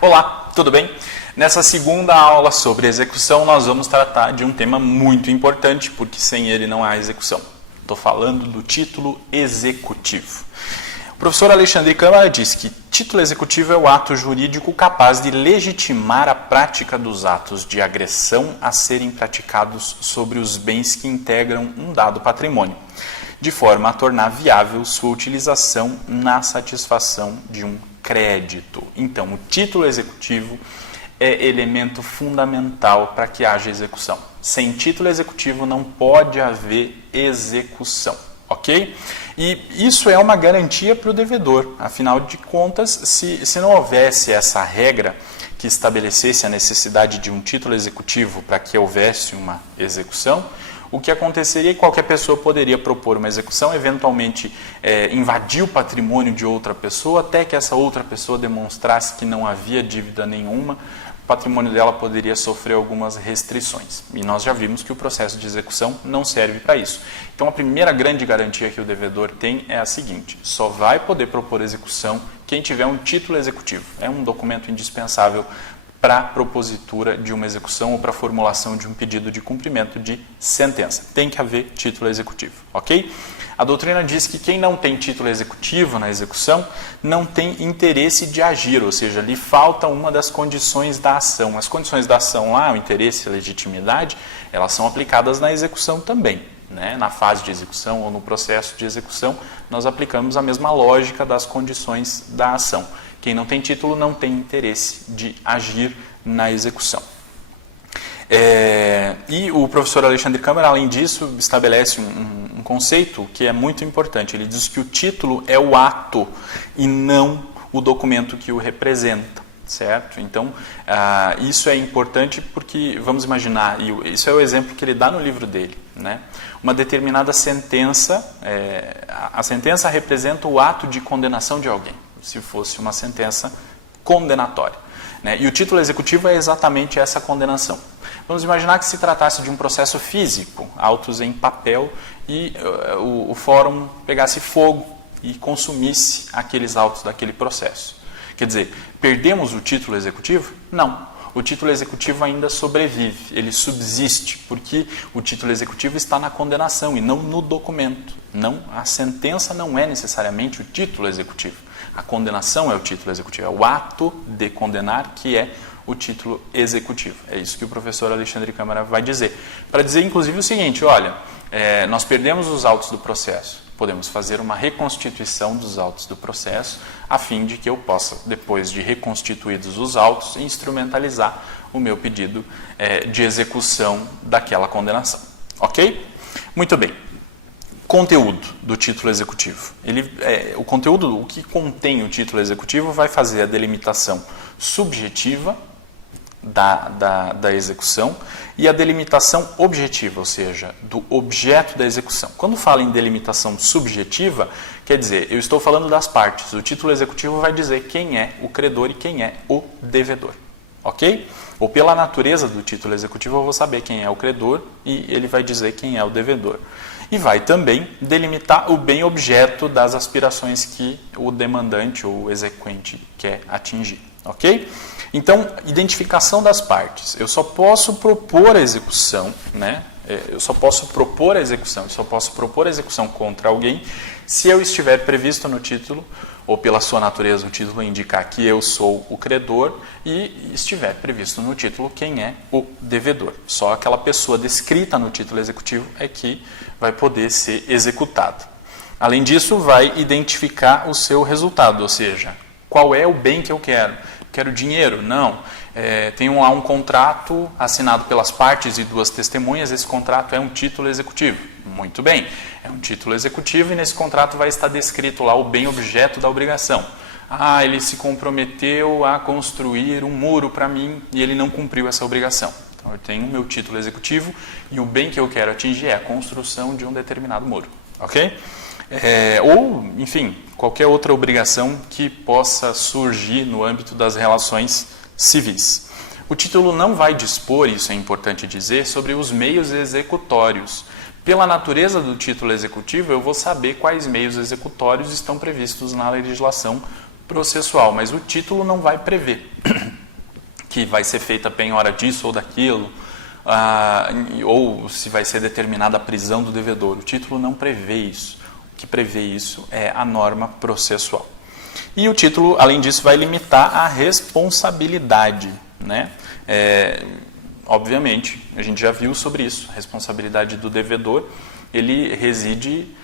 Olá, tudo bem? Nessa segunda aula sobre execução, nós vamos tratar de um tema muito importante, porque sem ele não há execução. Estou falando do título executivo. O professor Alexandre Câmara diz que título executivo é o ato jurídico capaz de legitimar a prática dos atos de agressão a serem praticados sobre os bens que integram um dado patrimônio, de forma a tornar viável sua utilização na satisfação de um crédito. Então, o título executivo é elemento fundamental para que haja execução. Sem título executivo não pode haver execução, ok? E isso é uma garantia para o devedor. Afinal de contas, se não houvesse essa regra que estabelecesse a necessidade de um título executivo para que houvesse uma execução, o que aconteceria é que qualquer pessoa poderia propor uma execução, eventualmente invadir o patrimônio de outra pessoa, até que essa outra pessoa demonstrasse que não havia dívida nenhuma, o patrimônio dela poderia sofrer algumas restrições. E nós já vimos que o processo de execução não serve para isso. Então a primeira grande garantia que o devedor tem é a seguinte: só vai poder propor execução quem tiver um título executivo. É um documento indispensável para a propositura de uma execução ou para a formulação de um pedido de cumprimento de sentença. Tem que haver título executivo, ok? A doutrina diz que quem não tem título executivo na execução não tem interesse de agir, ou seja, lhe falta uma das condições da ação. As condições da ação lá, o interesse e a legitimidade, elas são aplicadas na execução também, né? Na fase de execução ou no processo de execução, nós aplicamos a mesma lógica das condições da ação. Quem não tem título não tem interesse de agir na execução. E o professor Alexandre Câmara, além disso, estabelece um conceito que é muito importante. Ele diz que o título é o ato e não o documento que o representa, certo? Então, isso é importante porque, vamos imaginar, e isso é o exemplo que ele dá no livro dele, né? Uma determinada sentença, a sentença representa o ato de condenação de alguém, se fosse uma sentença condenatória, né? E o título executivo é exatamente essa condenação. Vamos imaginar que se tratasse de um processo físico, autos em papel, e o fórum pegasse fogo e consumisse aqueles autos daquele processo. Quer dizer, perdemos o título executivo? Não. O título executivo ainda sobrevive, ele subsiste, porque o título executivo está na condenação e não no documento. Não, a sentença não é necessariamente o título executivo. A condenação é o título executivo, é o ato de condenar que é o título executivo. É isso que o professor Alexandre Câmara vai dizer. Para dizer, inclusive, o seguinte: olha, nós perdemos os autos do processo, podemos fazer uma reconstituição dos autos do processo, a fim de que eu possa, depois de reconstituídos os autos, instrumentalizar o meu pedido de execução daquela condenação. Ok? Muito bem. Conteúdo do título executivo. O conteúdo, o que contém o título executivo, vai fazer a delimitação subjetiva da execução e a delimitação objetiva, ou seja, do objeto da execução. Quando fala em delimitação subjetiva, quer dizer, eu estou falando das partes. O título executivo vai dizer quem é o credor e quem é o devedor. Ok? Ou pela natureza do título executivo eu vou saber quem é o credor e ele vai dizer quem é o devedor. E vai também delimitar o bem objeto das aspirações que o demandante ou o exequente quer atingir. Ok? Então, identificação das partes. Eu só posso propor a execução, né? Eu só posso propor a execução contra alguém se eu estiver previsto no título, ou pela sua natureza o título indicar que eu sou o credor e estiver previsto no título quem é o devedor. Só aquela pessoa descrita no título executivo é que vai poder ser executado. Além disso, vai identificar o seu resultado, ou seja, qual é o bem que eu quero. Quero dinheiro? Não. Tem lá um contrato assinado pelas partes e duas testemunhas, esse contrato é um título executivo. Muito bem, é um título executivo e nesse contrato vai estar descrito lá o bem objeto da obrigação. Ele se comprometeu a construir um muro para mim e ele não cumpriu essa obrigação. Então eu tenho o meu título executivo e o bem que eu quero atingir é a construção de um determinado muro. Ok? Ou, enfim, qualquer outra obrigação que possa surgir no âmbito das relações civis. O título não vai dispor, isso é importante dizer, sobre os meios executórios. Pela natureza do título executivo, eu vou saber quais meios executórios estão previstos na legislação processual, mas o título não vai prever que vai ser feita a penhora disso ou daquilo, ou se vai ser determinada a prisão do devedor. O título não prevê isso. O que prevê isso é a norma processual. E o título, além disso, vai limitar a responsabilidade, né? Obviamente, a gente já viu sobre isso. A responsabilidade do devedor, ele reside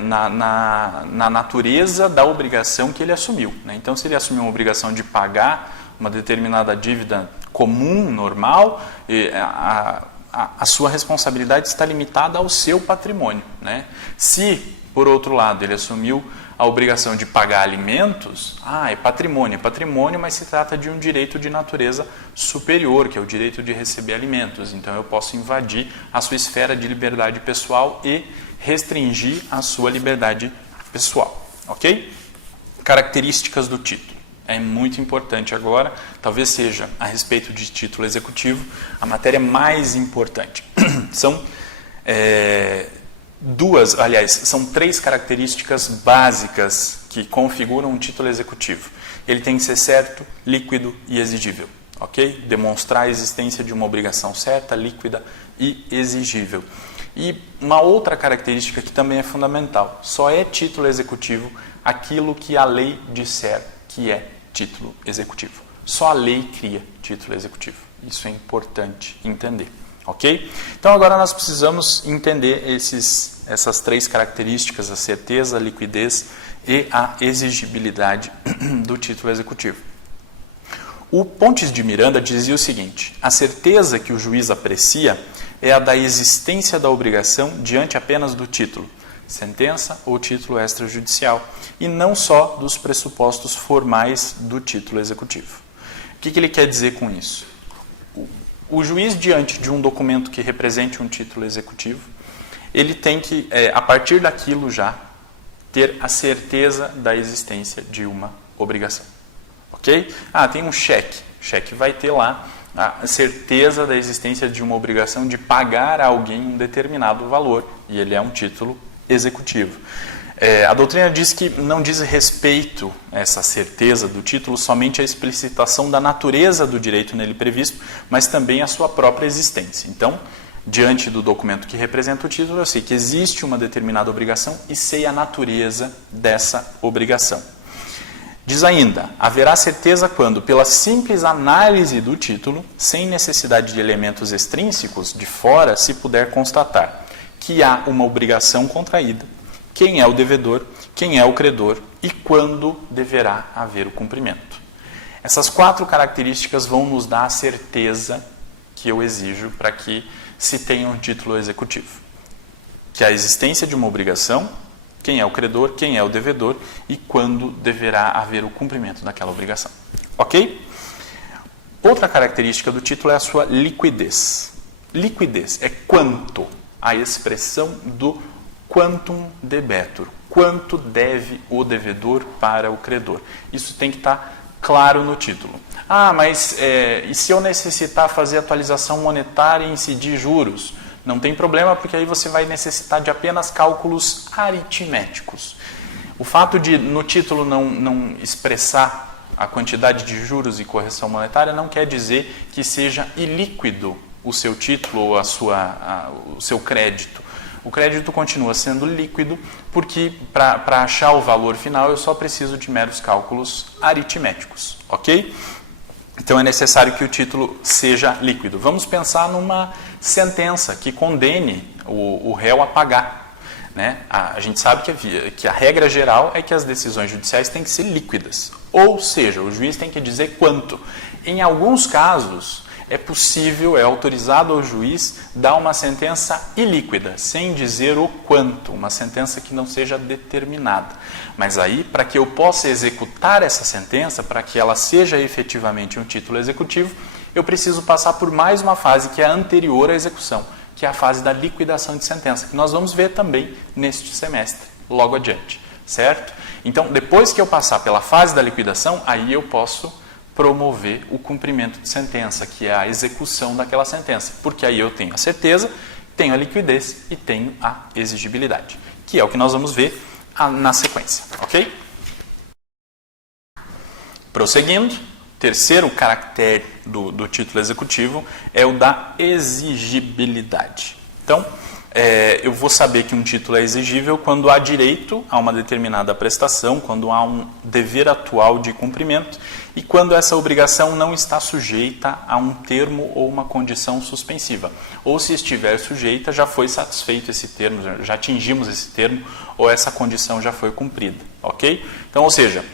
na natureza da obrigação que ele assumiu, né? Então, se ele assumiu uma obrigação de pagar uma determinada dívida comum, normal, a sua responsabilidade está limitada ao seu patrimônio, né? Se, por outro lado, ele assumiu a obrigação de pagar alimentos, é patrimônio, mas se trata de um direito de natureza superior, que é o direito de receber alimentos. Então, eu posso invadir a sua esfera de liberdade pessoal e restringir a sua liberdade pessoal, ok? Características do título. É muito importante agora, talvez seja a respeito de título executivo, a matéria mais importante. São são 3 características básicas que configuram um título executivo. Ele tem que ser certo, líquido e exigível, ok? Demonstrar a existência de uma obrigação certa, líquida e exigível. E uma outra característica que também é fundamental, só é título executivo aquilo que a lei disser que é título executivo. Só a lei cria título executivo. Isso é importante entender. Ok? Então agora nós precisamos entender essas 3 características, a certeza, a liquidez e a exigibilidade do título executivo. O Pontes de Miranda dizia o seguinte: a certeza que o juiz aprecia é a da existência da obrigação diante apenas do título, sentença ou título extrajudicial, e não só dos pressupostos formais do título executivo. O que ele quer dizer com isso? O juiz, diante de um documento que represente um título executivo, ele tem que, a partir daquilo já, ter a certeza da existência de uma obrigação. Ok? Tem um cheque. O cheque vai ter lá a certeza da existência de uma obrigação de pagar a alguém um determinado valor, e ele é um título executivo. A doutrina diz que não diz respeito a essa certeza do título somente à explicitação da natureza do direito nele previsto, mas também à sua própria existência. Então, diante do documento que representa o título, eu sei que existe uma determinada obrigação e sei a natureza dessa obrigação. Diz ainda, haverá certeza quando, pela simples análise do título, sem necessidade de elementos extrínsecos de fora, se puder constatar que há uma obrigação contraída, quem é o devedor, quem é o credor e quando deverá haver o cumprimento. Essas 4 características vão nos dar a certeza que eu exijo para que se tenha um título executivo. Que é a existência de uma obrigação, quem é o credor, quem é o devedor e quando deverá haver o cumprimento daquela obrigação. Ok? Outra característica do título é a sua liquidez. Liquidez é quanto, a expressão do quantum debetur, quanto deve o devedor para o credor. Isso tem que estar claro no título. Mas e se eu necessitar fazer atualização monetária e incidir juros? Não tem problema, porque aí você vai necessitar de apenas cálculos aritméticos. O fato de no título não expressar a quantidade de juros e correção monetária não quer dizer que seja ilíquido o seu título ou o seu crédito. O crédito continua sendo líquido porque para achar o valor final eu só preciso de meros cálculos aritméticos, ok? Então é necessário que o título seja líquido. Vamos pensar numa sentença que condene o réu a pagar, né? A gente sabe que a regra geral é que as decisões judiciais têm que ser líquidas, ou seja, o juiz tem que dizer quanto. Em alguns casos é possível, é autorizado ao juiz dar uma sentença ilíquida, sem dizer o quanto, uma sentença que não seja determinada. Mas aí, para que eu possa executar essa sentença, para que ela seja efetivamente um título executivo, eu preciso passar por mais uma fase que é anterior à execução, que é a fase da liquidação de sentença, que nós vamos ver também neste semestre, logo adiante, certo? Então, depois que eu passar pela fase da liquidação, aí eu posso promover o cumprimento de sentença, que é a execução daquela sentença, porque aí eu tenho a certeza, tenho a liquidez e tenho a exigibilidade, que é o que nós vamos ver na sequência, ok? Prosseguindo, terceiro caractere do título executivo é o da exigibilidade. Então, eu vou saber que um título é exigível quando há direito a uma determinada prestação, quando há um dever atual de cumprimento e quando essa obrigação não está sujeita a um termo ou uma condição suspensiva. Ou se estiver sujeita, já foi satisfeito esse termo, já atingimos esse termo ou essa condição já foi cumprida, ok? Então, ou seja,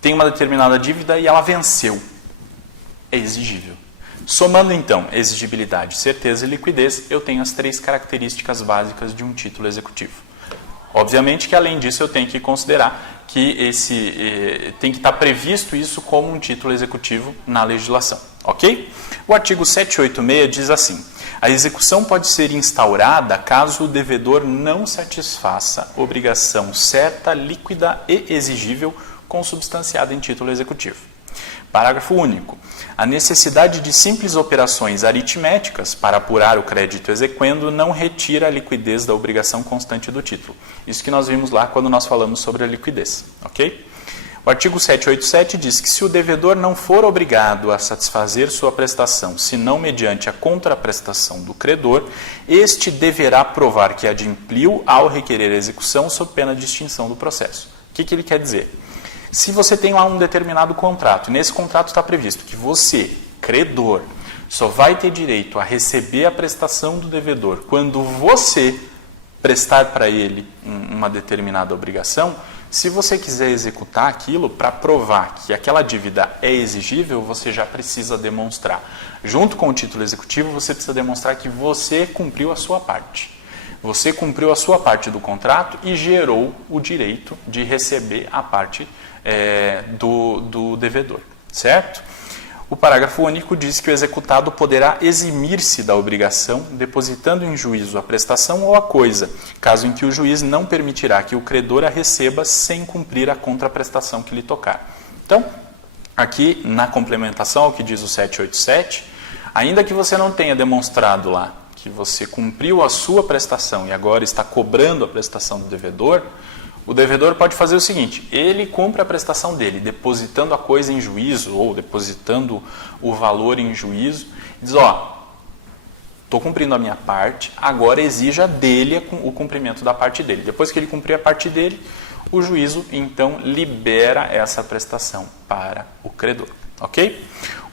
tem uma determinada dívida e ela venceu. É exigível. Somando, então, exigibilidade, certeza e liquidez, eu tenho as três características básicas de um título executivo. Obviamente que, além disso, eu tenho que considerar que tem que estar previsto isso como um título executivo na legislação, ok? O artigo 786 diz assim: a execução pode ser instaurada caso o devedor não satisfaça obrigação certa, líquida e exigível consubstanciada em título executivo. Parágrafo único. A necessidade de simples operações aritméticas para apurar o crédito exequendo não retira a liquidez da obrigação constante do título. Isso que nós vimos lá quando nós falamos sobre a liquidez, ok? O artigo 787 diz que se o devedor não for obrigado a satisfazer sua prestação, senão mediante a contraprestação do credor, este deverá provar que adimpliu ao requerer a execução sob pena de extinção do processo. O que ele quer dizer? Se você tem lá um determinado contrato, e nesse contrato está previsto que você, credor, só vai ter direito a receber a prestação do devedor quando você prestar para ele uma determinada obrigação, se você quiser executar aquilo para provar que aquela dívida é exigível, você já precisa demonstrar. Junto com o título executivo, você precisa demonstrar que você cumpriu a sua parte. Você cumpriu a sua parte do contrato e gerou o direito de receber a parte do devedor, certo? O parágrafo único diz que o executado poderá eximir-se da obrigação, depositando em juízo a prestação ou a coisa, caso em que o juiz não permitirá que o credor a receba sem cumprir a contraprestação que lhe tocar. Então, aqui na complementação ao que diz o 787, ainda que você não tenha demonstrado lá que você cumpriu a sua prestação e agora está cobrando a prestação do devedor, o devedor pode fazer o seguinte: ele cumpre a prestação dele, depositando a coisa em juízo ou depositando o valor em juízo, e diz, estou cumprindo a minha parte, agora exija dele o cumprimento da parte dele. Depois que ele cumprir a parte dele, o juízo então libera essa prestação para o credor, ok?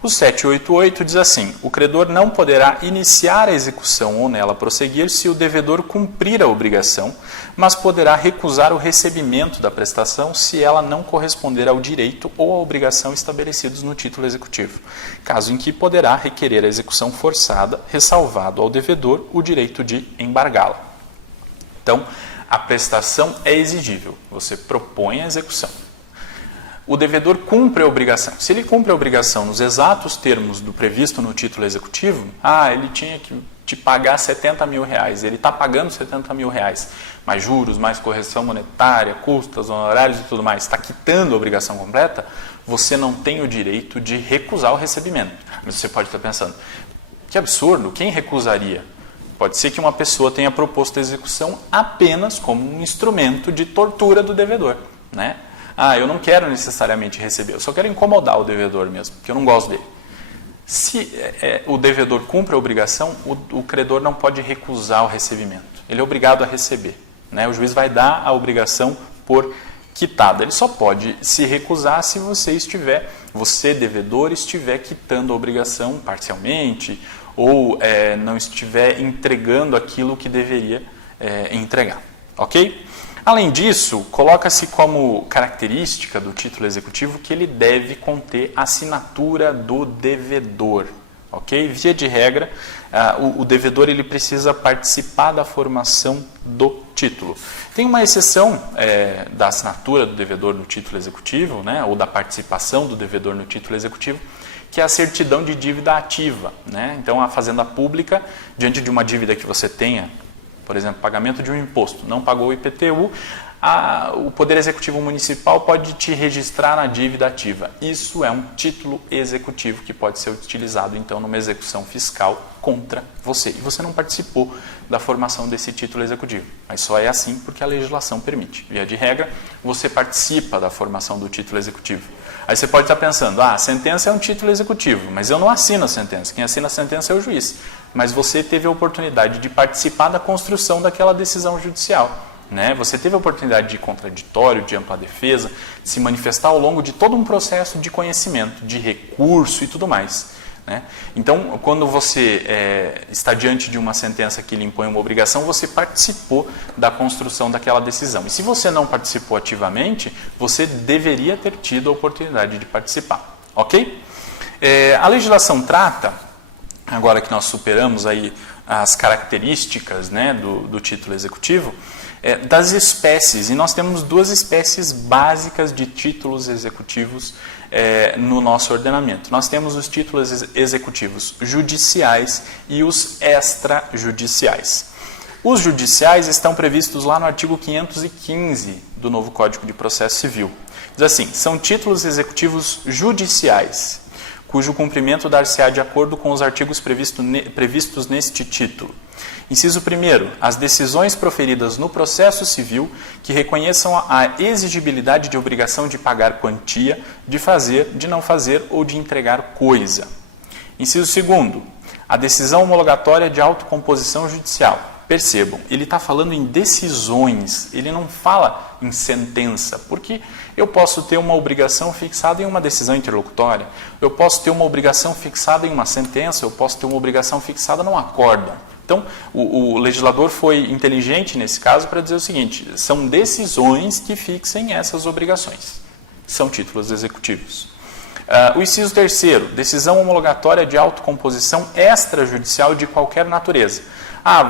O 788 diz assim: o credor não poderá iniciar a execução ou nela prosseguir se o devedor cumprir a obrigação, mas poderá recusar o recebimento da prestação se ela não corresponder ao direito ou à obrigação estabelecidos no título executivo, caso em que poderá requerer a execução forçada, ressalvado ao devedor o direito de embargá-la. Então, a prestação é exigível, você propõe a execução. O devedor cumpre a obrigação. Se ele cumpre a obrigação nos exatos termos do previsto no título executivo, ele tinha que te pagar 70 mil reais, ele está pagando 70 mil reais, mais juros, mais correção monetária, custas, honorários e tudo mais, está quitando a obrigação completa, você não tem o direito de recusar o recebimento. Mas você pode estar pensando, que absurdo, quem recusaria? Pode ser que uma pessoa tenha proposto a execução apenas como um instrumento de tortura do devedor, né? Eu não quero necessariamente receber, eu só quero incomodar o devedor mesmo, porque eu não gosto dele. Se o devedor cumpre a obrigação, o credor não pode recusar o recebimento. Ele é obrigado a receber, né? O juiz vai dar a obrigação por quitada. Ele só pode se recusar se você devedor, estiver quitando a obrigação parcialmente ou não estiver entregando aquilo que deveria entregar, ok? Além disso, coloca-se como característica do título executivo que ele deve conter assinatura do devedor, ok? Via de regra, o devedor ele precisa participar da formação do título. Tem uma exceção da assinatura do devedor no título executivo, né, ou da participação do devedor no título executivo, que é a certidão de dívida ativa, né? Então, a Fazenda Pública, diante de uma dívida que você tenha, por exemplo, pagamento de um imposto, não pagou o IPTU, o Poder Executivo Municipal pode te registrar na dívida ativa. Isso é um título executivo que pode ser utilizado, então, numa execução fiscal contra você. E você não participou da formação desse título executivo, mas só é assim porque a legislação permite. Via de regra, você participa da formação do título executivo. Aí você pode estar pensando, a sentença é um título executivo, mas eu não assino a sentença. Quem assina a sentença é o juiz. Mas você teve a oportunidade de participar da construção daquela decisão judicial. Né? Você teve a oportunidade de contraditório, de ampla defesa, de se manifestar ao longo de todo um processo de conhecimento, de recurso e tudo mais. Né? Então, quando você está diante de uma sentença que lhe impõe uma obrigação, você participou da construção daquela decisão. E se você não participou ativamente, você deveria ter tido a oportunidade de participar. Ok? A legislação trata, agora que nós superamos aí as características, né, do título executivo, das espécies, e nós temos duas espécies básicas de títulos executivos no nosso ordenamento. Nós temos os títulos executivos judiciais e os extrajudiciais. Os judiciais estão previstos lá no artigo 515 do novo Código de Processo Civil. Diz assim, são títulos executivos judiciais, cujo cumprimento dar-se-á de acordo com os artigos previstos neste título. Inciso 1º, as decisões proferidas no processo civil que reconheçam a exigibilidade de obrigação de pagar quantia, de fazer, de não fazer ou de entregar coisa. Inciso 2º, a decisão homologatória de autocomposição judicial. Percebam, ele está falando em decisões, ele não fala em sentença, porque eu posso ter uma obrigação fixada em uma decisão interlocutória, eu posso ter uma obrigação fixada em uma sentença, eu posso ter uma obrigação fixada num acórdão. Então, o legislador foi inteligente nesse caso para dizer o seguinte, são decisões que fixem essas obrigações, são títulos executivos. O inciso 3º, decisão homologatória de autocomposição extrajudicial de qualquer natureza.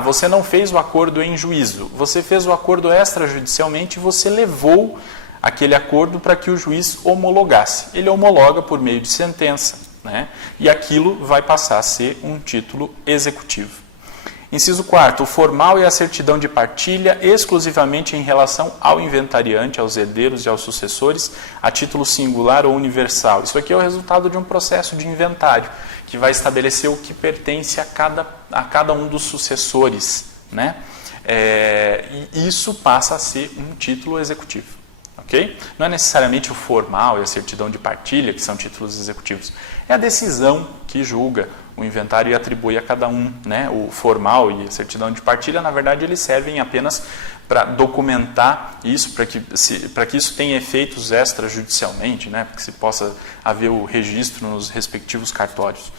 Você não fez o acordo em juízo, você fez o acordo extrajudicialmente e você levou aquele acordo para que o juiz homologasse. Ele homologa por meio de sentença, né? E aquilo vai passar a ser um título executivo. Inciso 4º, o formal e a certidão de partilha exclusivamente em relação ao inventariante, aos herdeiros e aos sucessores, a título singular ou universal. Isso aqui é o resultado de um processo de inventário, que vai estabelecer o que pertence a cada um dos sucessores, né? E isso passa a ser um título executivo. Okay? Não é necessariamente o formal e a certidão de partilha que são títulos executivos. É a decisão que julga o inventário e atribui a cada um. Né? O formal e a certidão de partilha, na verdade, eles servem apenas para documentar isso, para que isso tenha efeitos extrajudicialmente, né? Para que se possa haver o registro nos respectivos cartórios.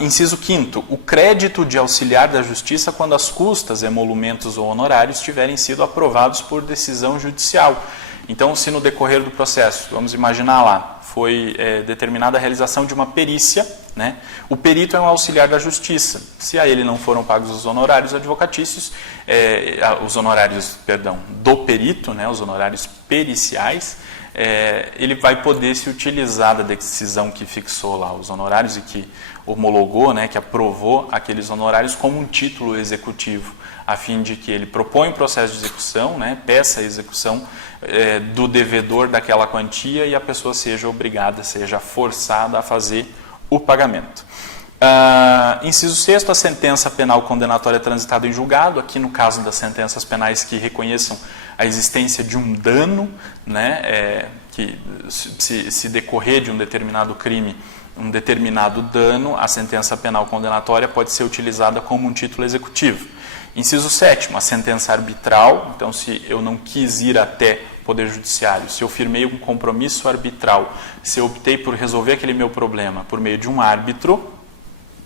Inciso 5º, o crédito de auxiliar da justiça quando as custas, emolumentos ou honorários tiverem sido aprovados por decisão judicial. Então, se no decorrer do processo, vamos imaginar lá, foi determinada a realização de uma perícia, né? O perito é um auxiliar da justiça. Se a ele não foram pagos os honorários advocatícios, do perito, né? Os honorários periciais, ele vai poder se utilizar da decisão que fixou lá os honorários e que homologou, né, que aprovou aqueles honorários como um título executivo, a fim de que ele proponha um processo de execução, né, peça a execução do devedor daquela quantia e a pessoa seja obrigada, seja forçada a fazer o pagamento. Inciso 6º, a sentença penal condenatória transitada em julgado, aqui no caso das sentenças penais que reconheçam a existência de um dano, né, que se decorrer de um determinado crime, um determinado dano, a sentença penal condenatória pode ser utilizada como um título executivo. Inciso 7º, a sentença arbitral, então se eu não quis ir até o Poder Judiciário, se eu firmei um compromisso arbitral, se eu optei por resolver aquele meu problema por meio de um árbitro,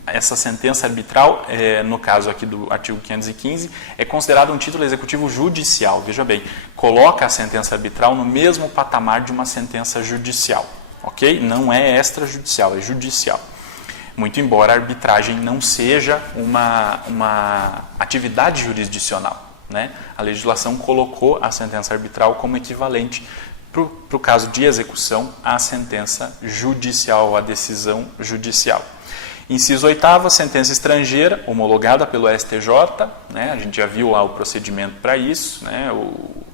essa sentença arbitral, no caso aqui do artigo 515, é considerada um título executivo judicial. Veja bem, coloca a sentença arbitral no mesmo patamar de uma sentença judicial. Ok? Não é extrajudicial, é judicial. Muito embora a arbitragem não seja uma atividade jurisdicional, né? A legislação colocou a sentença arbitral como equivalente para o caso de execução à sentença judicial, à decisão judicial. Inciso 8º, sentença estrangeira homologada pelo STJ, né? A gente já viu lá o procedimento para isso, né? O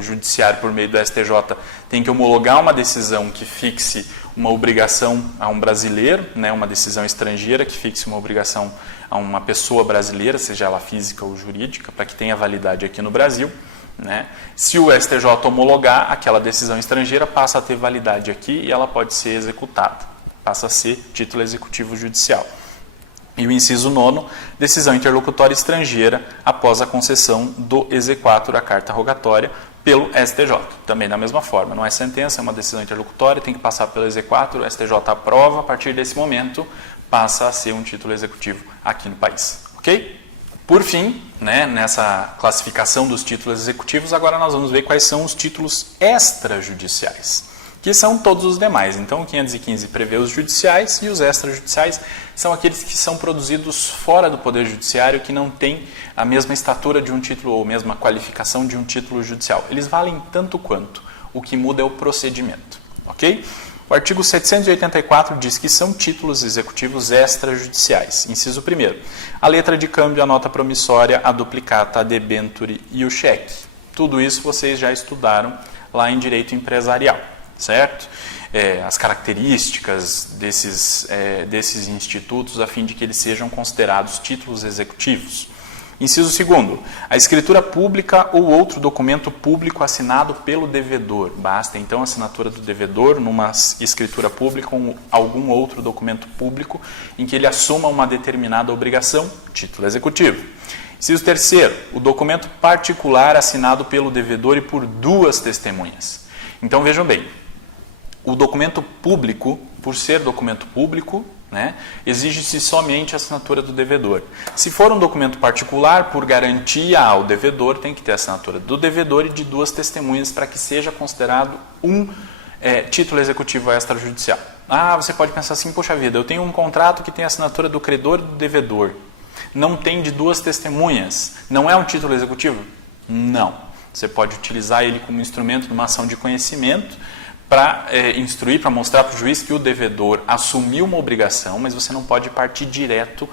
judiciário, por meio do STJ, tem que homologar uma decisão que fixe uma obrigação a um brasileiro, né? Uma decisão estrangeira que fixe uma obrigação a uma pessoa brasileira, seja ela física ou jurídica, para que tenha validade aqui no Brasil, né? Se o STJ homologar, aquela decisão estrangeira passa a ter validade aqui e ela pode ser executada. Passa a ser título executivo judicial. E o inciso 9º, decisão interlocutória estrangeira após a concessão do exequatur à carta rogatória pelo STJ. Também da mesma forma, não é sentença, é uma decisão interlocutória, tem que passar pelo exequatur, o STJ aprova, a partir desse momento passa a ser um título executivo aqui no país. Ok? Por fim, né, nessa classificação dos títulos executivos, agora nós vamos ver quais são os títulos extrajudiciais, que são todos os demais. Então, o 515 prevê os judiciais e os extrajudiciais são aqueles que são produzidos fora do Poder Judiciário, que não têm a mesma estatura de um título ou a mesma qualificação de um título judicial. Eles valem tanto quanto, o que muda é o procedimento. Ok? O artigo 784 diz que são títulos executivos extrajudiciais. Inciso 1º, a letra de câmbio, a nota promissória, a duplicata, a debenture e o cheque. Tudo isso vocês já estudaram lá em Direito Empresarial. Certo? As características desses institutos a fim de que eles sejam considerados títulos executivos. Inciso 2º, a escritura pública ou outro documento público assinado pelo devedor. Basta então a assinatura do devedor numa escritura pública ou algum outro documento público em que ele assuma uma determinada obrigação, título executivo. Inciso 3º, o documento particular assinado pelo devedor e por duas testemunhas. Então vejam bem, o documento público, por ser documento público, né, exige-se somente a assinatura do devedor. Se for um documento particular, por garantia ao devedor, tem que ter a assinatura do devedor e de duas testemunhas para que seja considerado um título executivo extrajudicial. Ah, você pode pensar assim, poxa vida, eu tenho um contrato que tem a assinatura do credor e do devedor. Não tem de duas testemunhas. Não é um título executivo? Não. Você pode utilizar ele como instrumento de uma ação de conhecimento para instruir, para mostrar para o juiz que o devedor assumiu uma obrigação, mas você não pode partir direto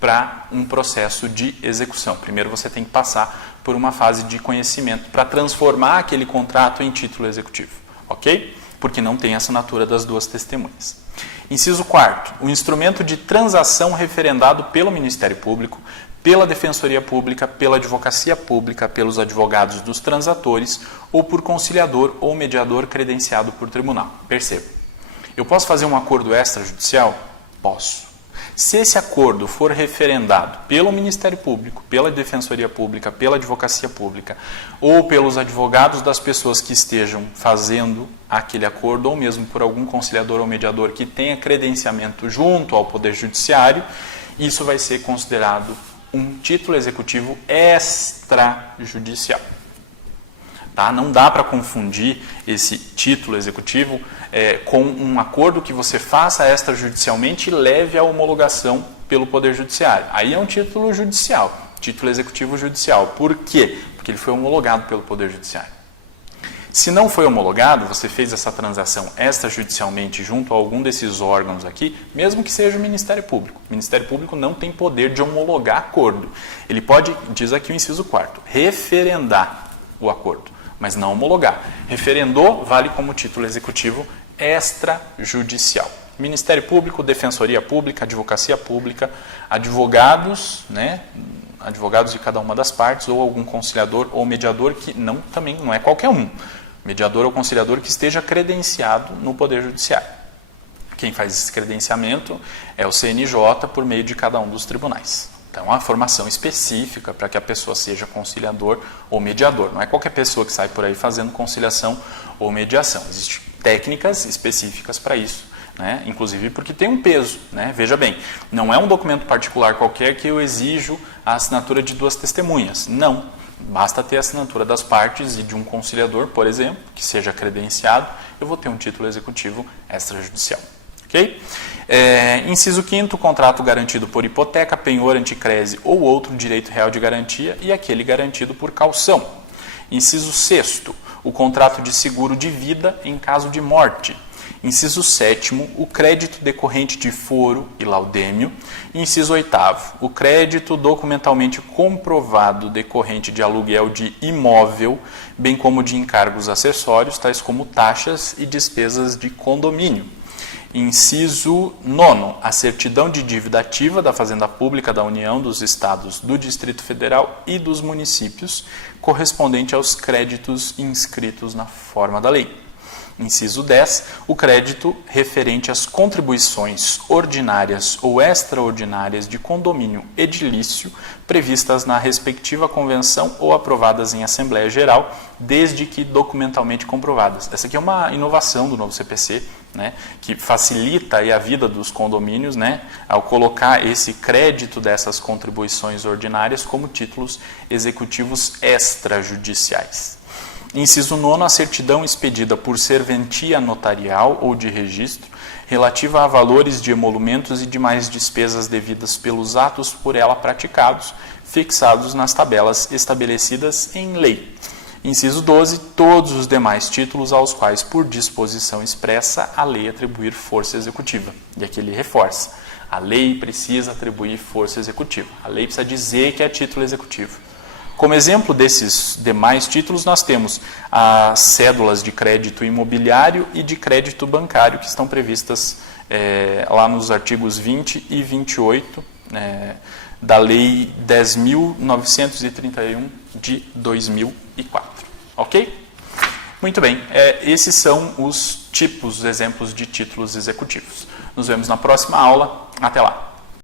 para um processo de execução. Primeiro você tem que passar por uma fase de conhecimento para transformar aquele contrato em título executivo, ok? Porque não tem a assinatura das duas testemunhas. Inciso 4º, o instrumento de transação referendado pelo Ministério Público, pela Defensoria Pública, pela Advocacia Pública, pelos advogados dos transatores ou por conciliador ou mediador credenciado por tribunal. Perceba, eu posso fazer um acordo extrajudicial? Posso. Se esse acordo for referendado pelo Ministério Público, pela Defensoria Pública, pela Advocacia Pública ou pelos advogados das pessoas que estejam fazendo aquele acordo ou mesmo por algum conciliador ou mediador que tenha credenciamento junto ao Poder Judiciário, isso vai ser considerado um título executivo extrajudicial. Tá? Não dá para confundir esse título executivo com um acordo que você faça extrajudicialmente e leve à homologação pelo Poder Judiciário. Aí é um título judicial, título executivo judicial. Por quê? Porque ele foi homologado pelo Poder Judiciário. Se não foi homologado, você fez essa transação extrajudicialmente junto a algum desses órgãos aqui, mesmo que seja o Ministério Público. O Ministério Público não tem poder de homologar acordo. Ele pode, diz aqui o inciso 4º, referendar o acordo, mas não homologar. Referendou vale como título executivo extrajudicial. Ministério Público, Defensoria Pública, Advocacia Pública, advogados, né? Advogados de cada uma das partes, ou algum conciliador ou mediador, que também não é qualquer um. Mediador ou conciliador que esteja credenciado no Poder Judiciário. Quem faz esse credenciamento é o CNJ por meio de cada um dos tribunais. Então, é uma formação específica para que a pessoa seja conciliador ou mediador. Não é qualquer pessoa que sai por aí fazendo conciliação ou mediação. Existem técnicas específicas para isso, né? Inclusive porque tem um peso, né? Veja bem, não é um documento particular qualquer que eu exijo a assinatura de duas testemunhas. Não. Basta ter a assinatura das partes e de um conciliador, por exemplo, que seja credenciado, eu vou ter um título executivo extrajudicial. Ok? Inciso 5º, contrato garantido por hipoteca, penhor, anticrese ou outro direito real de garantia e aquele garantido por caução. Inciso 6º, o contrato de seguro de vida em caso de morte. Inciso 7º, o crédito decorrente de foro e laudêmio. Inciso 8º, o crédito documentalmente comprovado decorrente de aluguel de imóvel, bem como de encargos acessórios, tais como taxas e despesas de condomínio. Inciso 9º, a certidão de dívida ativa da Fazenda Pública da União, dos Estados, do Distrito Federal e dos municípios, correspondente aos créditos inscritos na forma da lei. Inciso 10, o crédito referente às contribuições ordinárias ou extraordinárias de condomínio edilício previstas na respectiva convenção ou aprovadas em Assembleia Geral, desde que documentalmente comprovadas. Essa aqui é uma inovação do novo CPC, né, que facilita aí a vida dos condomínios, né, ao colocar esse crédito dessas contribuições ordinárias como títulos executivos extrajudiciais. Inciso 9º, a certidão expedida por serventia notarial ou de registro, relativa a valores de emolumentos e demais despesas devidas pelos atos por ela praticados, fixados nas tabelas estabelecidas em lei. Inciso 12, todos os demais títulos aos quais, por disposição expressa, a lei atribuir força executiva. E aqui ele reforça, a lei precisa atribuir força executiva. A lei precisa dizer que é título executivo. Como exemplo desses demais títulos, nós temos as cédulas de crédito imobiliário e de crédito bancário, que estão previstas lá nos artigos 20 e 28 da Lei 10.931 de 2004. Ok? Muito bem, esses são os tipos, os exemplos de títulos executivos. Nos vemos na próxima aula. Até lá!